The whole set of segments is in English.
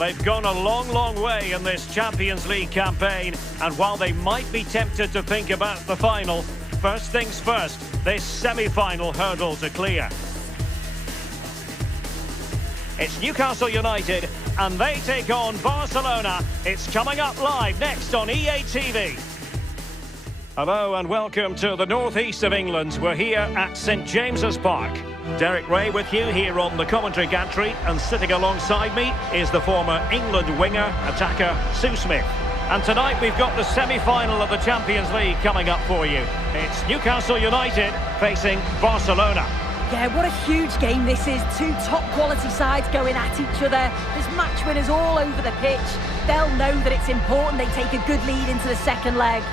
They've gone a long, long way in this Champions League campaign, and while they might be tempted to think about the final, first things first, this semi-final hurdle to clear. It's Newcastle United, and they take on Barcelona. It's coming up live next on EA TV. Hello and welcome to the northeast of England. We're here at St James's Park. Derek Ray with you here on the commentary gantry, and sitting alongside me is the former England winger, attacker Sue Smith. And tonight we've got the semi-final of the Champions League coming up for you. It's Newcastle United facing Barcelona. Yeah, what a huge game this is. Two top-quality sides going at each other. There's match winners all over the pitch. They'll know that it's important they take a good lead into the second leg.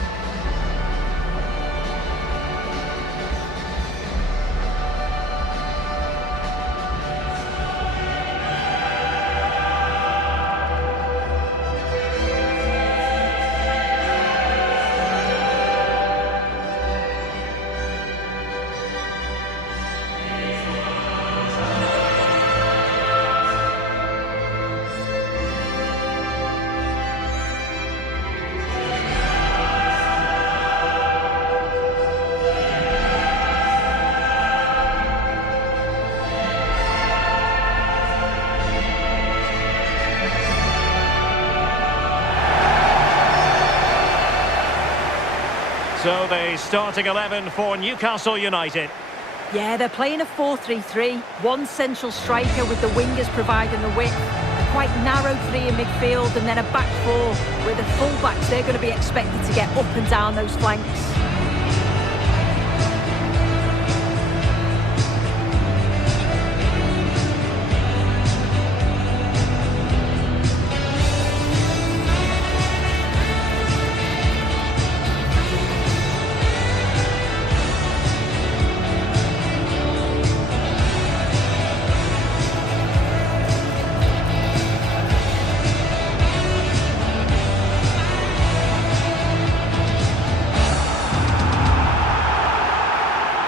So the starting 11 for Newcastle United. Yeah, they're playing a 4-3-3. One central striker with the wingers providing the width. A quite narrow three in midfield, and then a back four with the full-backs. They're going to be expected to get up and down those flanks.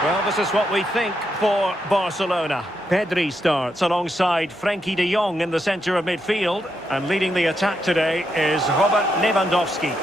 Well, this is what we think for Barcelona. Pedri starts alongside Frenkie de Jong in the centre of midfield. And leading the attack today is Robert Lewandowski.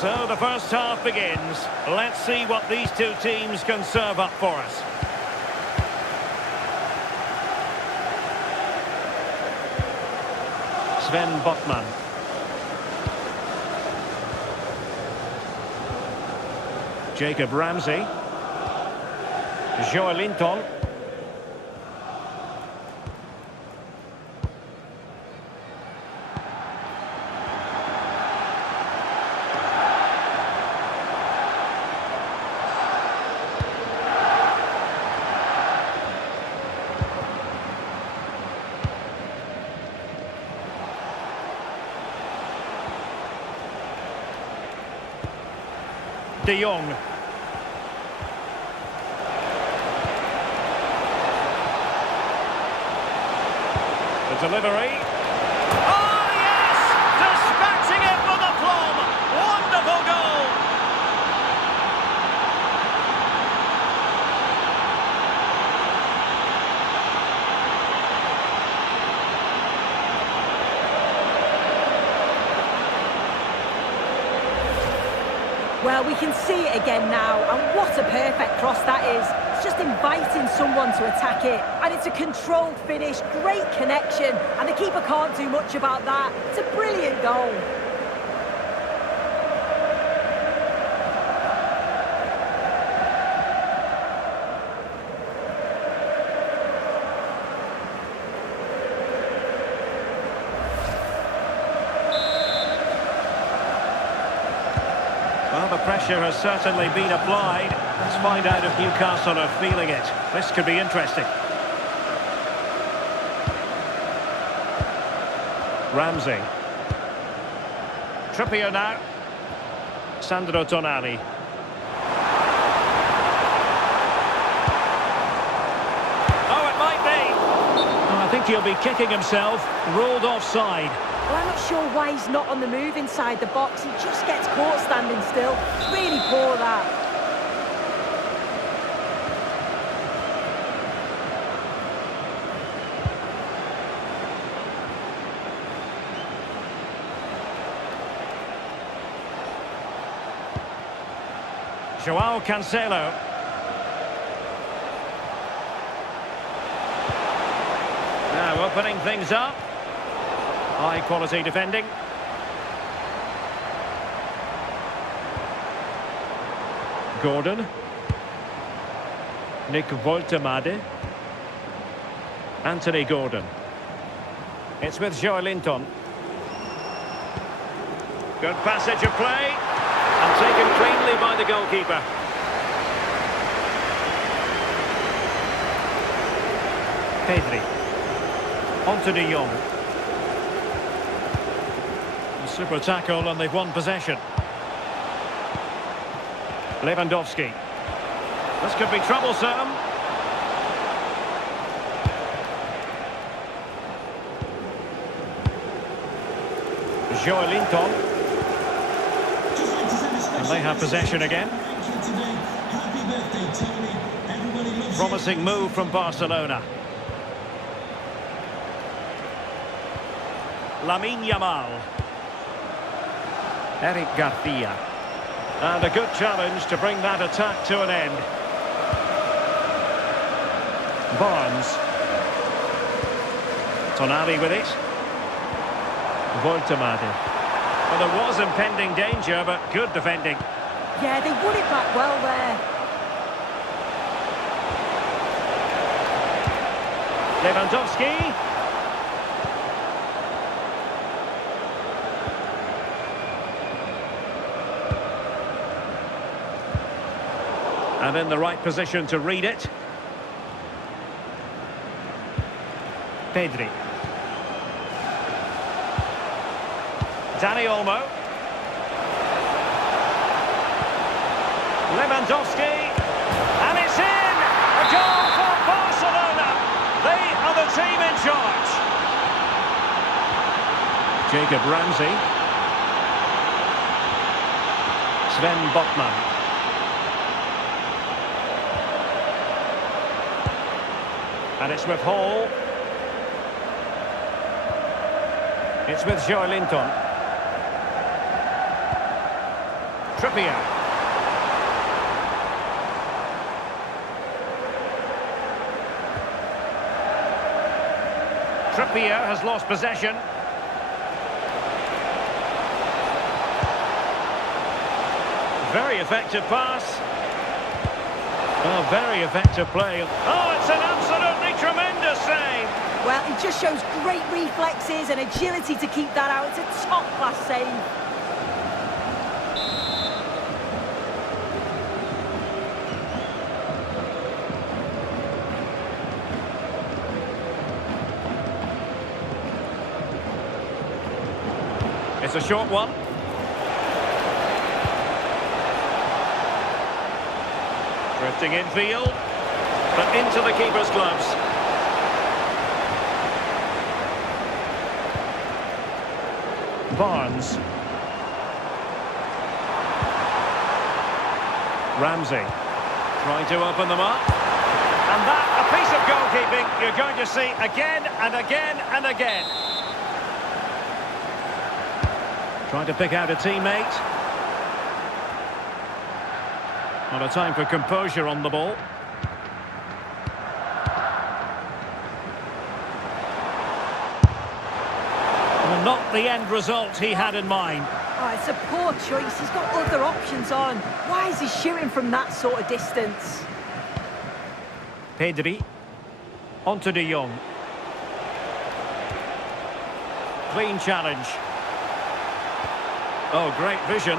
So the first half begins. Let's see what these two teams can serve up for us. Sven Botman. Jacob Ramsey. Joelinton. De Jong. The delivery. Oh, yes! Dispatching it with aplomb. Wonderful goal. Well, we can see it again now, and what a perfect cross that is. It's just inviting someone to attack it, and it's a controlled finish, great connection, and the keeper can't do much about that. It's a brilliant goal. Well, the pressure has certainly been applied. Let's find out if Newcastle are feeling it. This could be interesting. Ramsey. Trippier now. Sandro Tonali. he'll be kicking himself, ruled offside. Well, I'm not sure why he's not on the move inside the box. He just gets caught standing still. Really poor, that. Joao Cancelo. Now opening things up. High quality defending. Gordon. Nick Woltemade. Anthony Gordon. It's with Joe Linton. Good passage of play. And taken cleanly by the goalkeeper. Pedri. On to De Jong. A super tackle and they've won possession. Lewandowski. This could be troublesome. Joe Linton. And they have possession again. Promising move from Barcelona. Lamine Yamal. Eric Garcia. And a good challenge to bring that attack to an end. Barnes. Tonali with it. Woltemade. Well, there was impending danger, but good defending. Yeah, they won it back well there. Lewandowski. And in the right position to read it. Pedri. Dani Olmo. Lewandowski. And it's in! A goal for Barcelona! They are the team in charge. Jacob Ramsey. Sven Botman. And it's with Hall. It's with Joe Linton. Trippier. Trippier has lost possession. Very effective pass. Oh, very effective play. Oh, it's an absolutely tremendous save. Well, it just shows great reflexes and agility to keep that out. It's a top-class save. It's a short one. Drifting infield, but into the keeper's gloves. Barnes. Ramsey. Trying to open them up. And that, a piece of goalkeeping you're going to see again and again and again. Trying to pick out a teammate. Not a time for composure on the ball. Well, not the end result he had in mind. Oh, it's a poor choice. He's got other options on. Why is he shooting from that sort of distance? Pedri. On to De Jong. Clean challenge. Oh, great vision.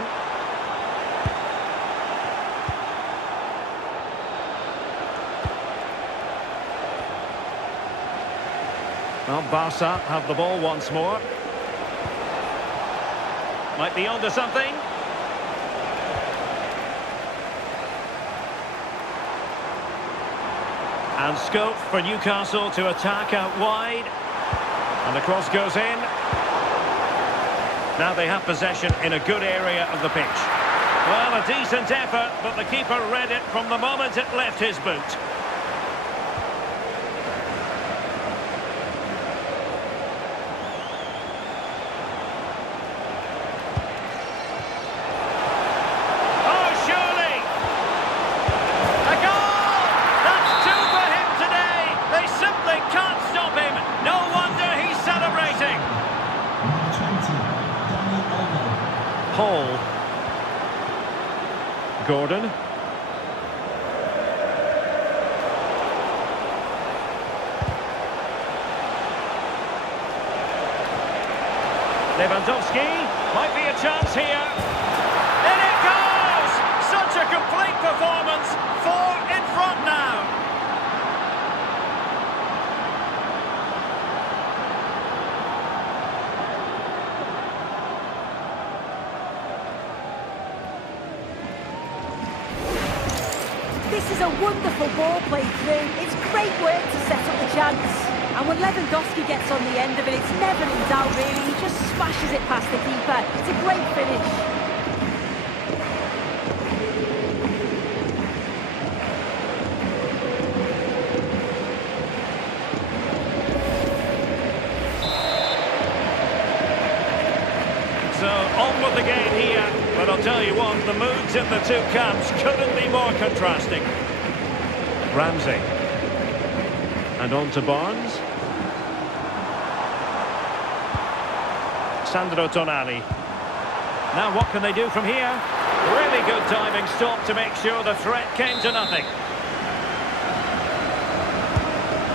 Well, Barca have the ball once more. Might be onto something. And scope for Newcastle to attack out wide. And the cross goes in. Now they have possession in a good area of the pitch. Well, a decent effort, but the keeper read it from the moment it left his boot. Oh, surely! A goal! That's two for him today! They simply can't stop him! No wonder he's celebrating! Hall. Gordon. Lewandowski, might be a chance here. In it goes! Such a complete performance. 4 in front now. This is a wonderful ball played through. It's great work to set up the chance. And when Lewandowski gets on the end of it, it's never in doubt, really. He just smashes it past the keeper. It's a great finish. So, on with the game here. But I'll tell you what, the moods in the two camps couldn't be more contrasting. Ramsey. And on to Barnes. Sandro Tonali. Now what can they do from here? Really good diving stop to make sure the threat came to nothing.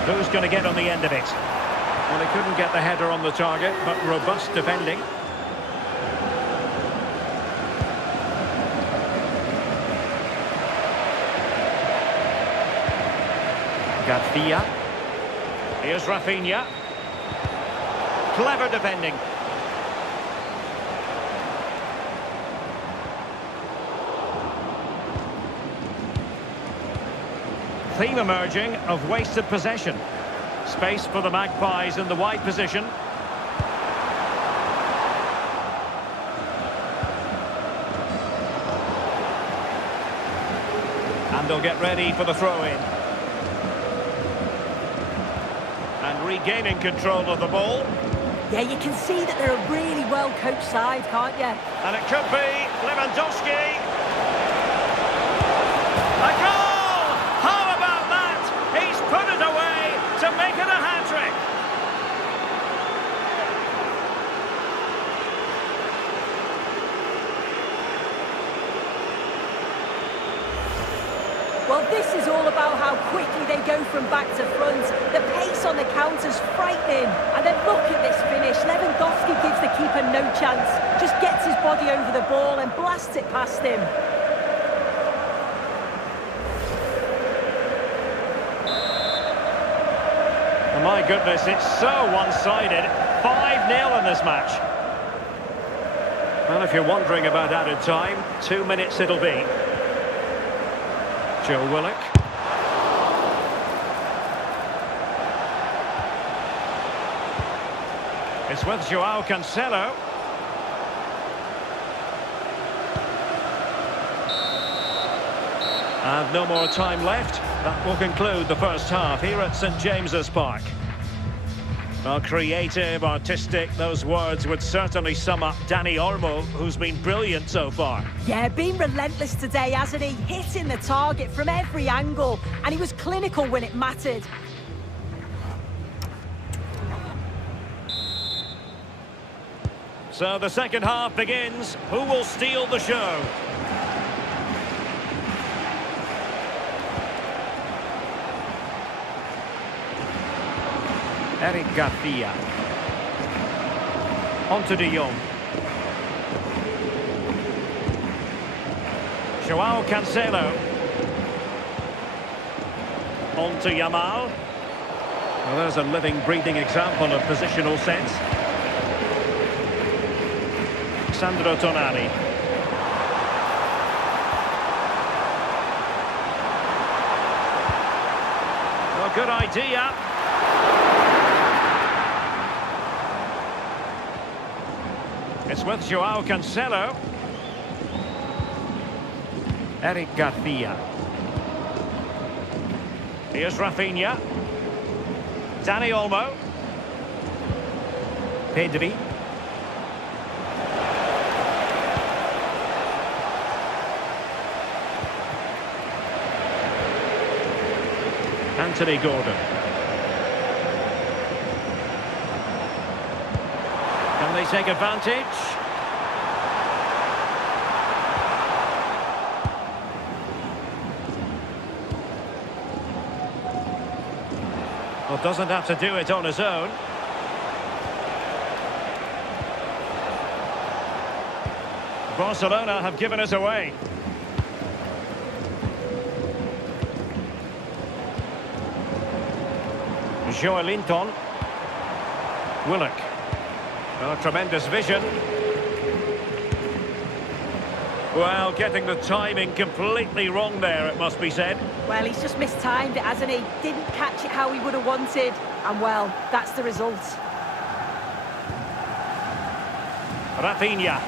Who's going to get on the end of it? Well, they couldn't get the header on the target, but robust defending. Garcia. Here's Rafinha. Clever defending. Theme emerging of wasted possession. Space for the Magpies in the wide position. And they'll get ready for the throw-in. And regaining control of the ball. Yeah, you can see that they're a really well-coached side, can't you? And it could be Lewandowski. A goal! How about that? He's put it away to make it a hat-trick. Well, this is all about how quickly they go from back to front. The pace on the counter's frightening. And then look at this finish. Lewandowski gives the keeper no chance. Just gets his body over the ball and blasts it past him. Oh my goodness, it's so one-sided. 5-0 in this match. Well, if you're wondering about added time, 2 minutes it'll be. Joe Willock. It's with Joao Cancelo. And no more time left. That will conclude the first half here at St James's Park. Well, creative, artistic, those words would certainly sum up Dani Olmo, who's been brilliant so far. Yeah, been relentless today, hasn't he? Hitting the target from every angle, and he was clinical when it mattered. So the second half begins. Who will steal the show? Eric Garcia. On to De Jong. Joao Cancelo. On to Yamal. Well, there's a living, breathing example of positional sense. Sandro Tonali. Good idea. It's with Joao Cancelo. Eric Garcia. Here's Rafinha. Dani Olmo. Pedri. Anthony Gordon. Can they take advantage? Well, doesn't have to do it on his own. Barcelona have given us away. Joelinton. Willock. Oh, tremendous vision. Well, getting the timing completely wrong there, it must be said. Well, he's just mistimed it, hasn't he? Didn't catch it how he would have wanted. And, well, that's the result. Rafinha.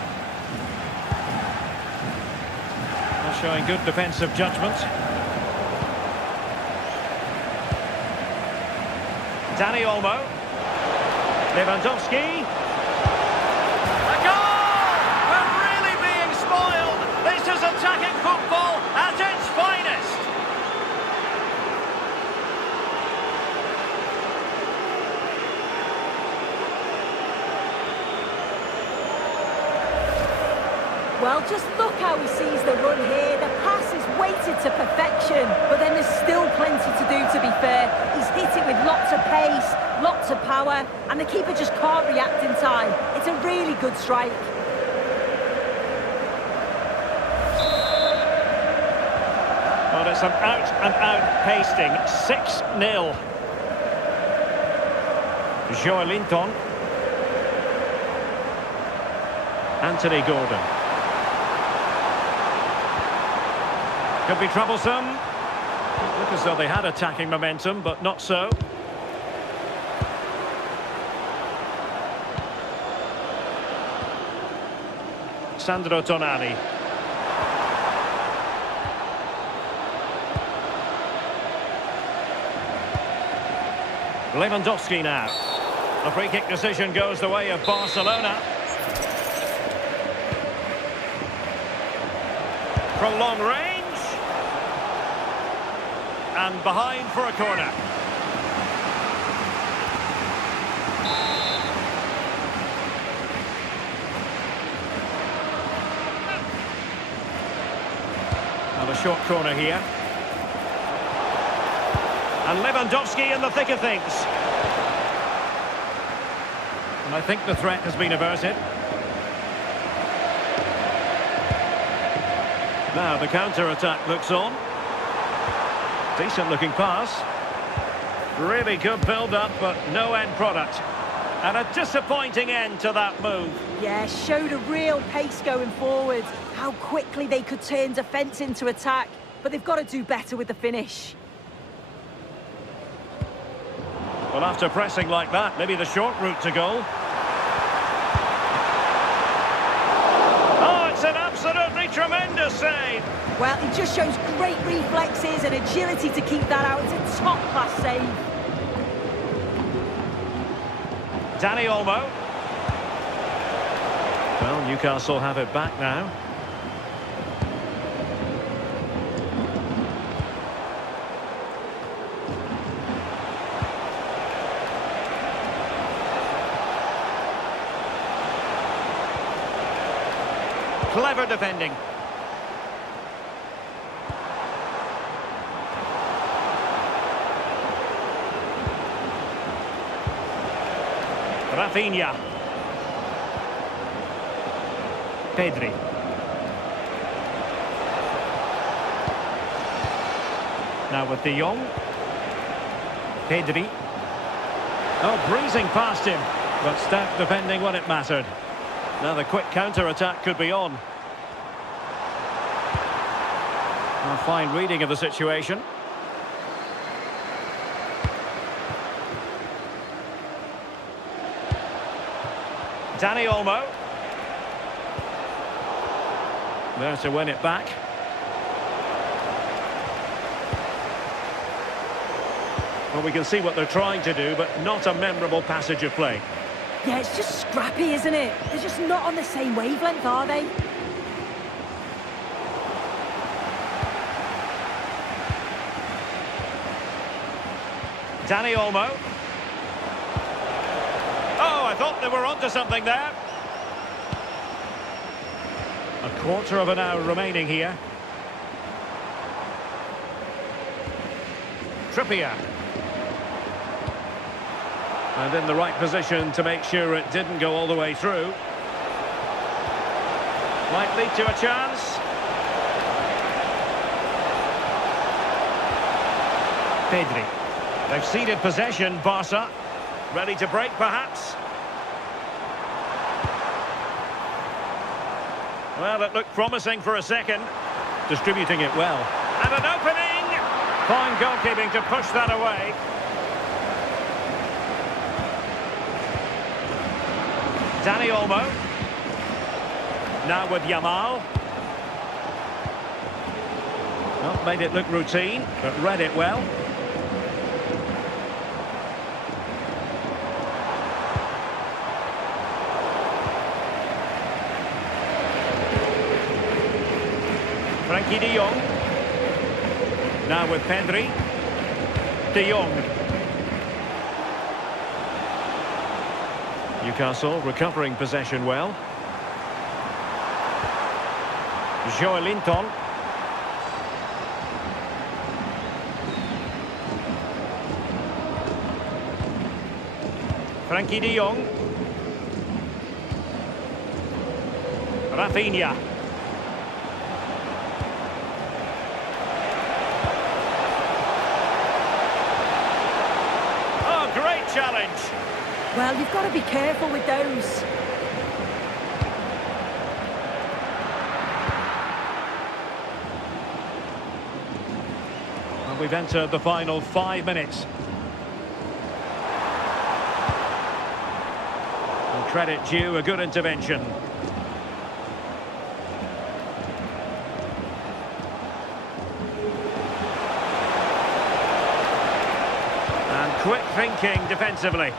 Well, showing good defensive judgment. Dani Olmo. Lewandowski. A goal! We're really being spoiled. This is attacking football at its finest. Well, just look how he sees the run here. The pass is weighted to perfection, but then there's still plenty to do, to be fair. He's hit it with lots of pace, lots of power, and the keeper just can't react in time. It's a really good strike. Well, it's an out-and-out pasting. 6-0. Joelinton. Anthony Gordon. Could be troublesome. Look as though they had attacking momentum, but not so. Sandro Tonali. Lewandowski now. The free kick decision goes the way of Barcelona. From long range. And behind for a corner. And a short corner here. And Lewandowski in the thick of things. And I think the threat has been averted. Now the counter-attack looks on. Decent looking pass. Really good build-up, but no end product. And a disappointing end to that move. Yeah, showed a real pace going forward. How quickly they could turn defence into attack. But they've got to do better with the finish. Well, after pressing like that, maybe the short route to goal. Oh, it's an absolutely tremendous save. Well, he just shows great reflexes and agility to keep that out. It's a top-class save. Dani Olmo. Well, Newcastle have it back now. Clever defending. Rafinha. Pedri. Now with De Jong. Pedri. Oh, breezing past him. But stout defending when it mattered. Now the quick counter-attack could be on. A fine reading of the situation. Dani Olmo. There to win it back. Well, we can see what they're trying to do, but not a memorable passage of play. Yeah, it's just scrappy, isn't it? They're just not on the same wavelength, are they? Dani Olmo. Oh, I thought they were onto something there. A quarter of an hour remaining here. Trippier. And in the right position to make sure it didn't go all the way through. Might lead to a chance. Pedri. They've ceded possession, Barca. Ready to break, perhaps? Well, it looked promising for a second. Distributing it well. And an opening! Fine goalkeeping to push that away. Dani Olmo. Now with Yamal. Not made it look routine, but read it well. Frankie de Jong. Now with Pedri. De Jong. Newcastle recovering possession well. Joelinton. Frankie de Jong. Rafinha. Oh, great challenge. Well, you've got to be careful with those. Well, we've entered the final 5 minutes. And credit due, a good intervention. And quick thinking defensively.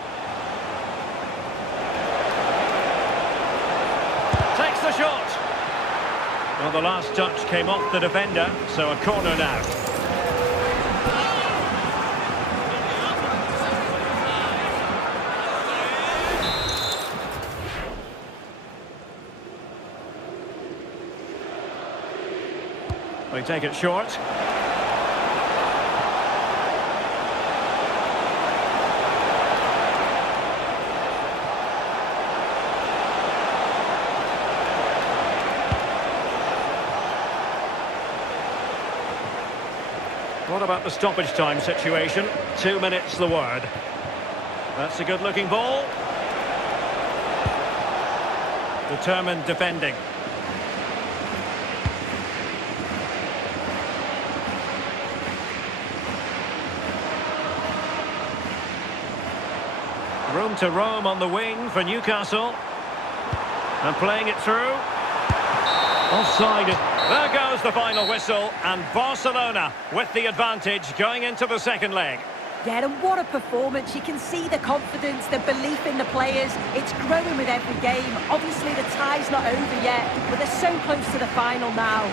Takes the shot. Well, the last touch came off the defender, so a corner now. They take it short. What about the stoppage time situation? 2 minutes the word. That's a good looking ball. Determined defending. Room to roam on the wing for Newcastle. And playing it through. Offside. There goes the final whistle, and Barcelona with the advantage going into the second leg. Yeah, and what a performance. You can see the confidence, the belief in the players. It's growing with every game. Obviously, the tie's not over yet, but they're so close to the final now.